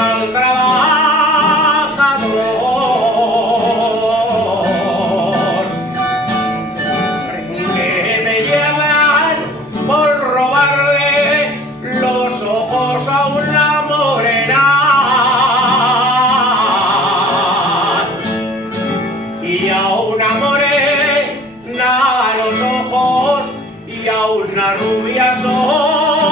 mal trabajador, que me llevan por robarle los ojos a una morena y a una morena los ojos y a una rubia socorro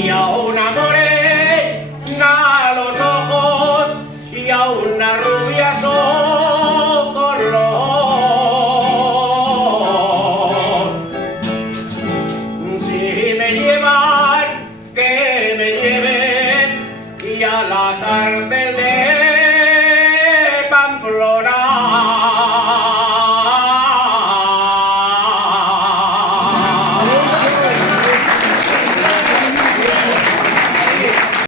y a una morena los ojos y a una rubia socorro. Si me llevan, que me lleven y a la cárcel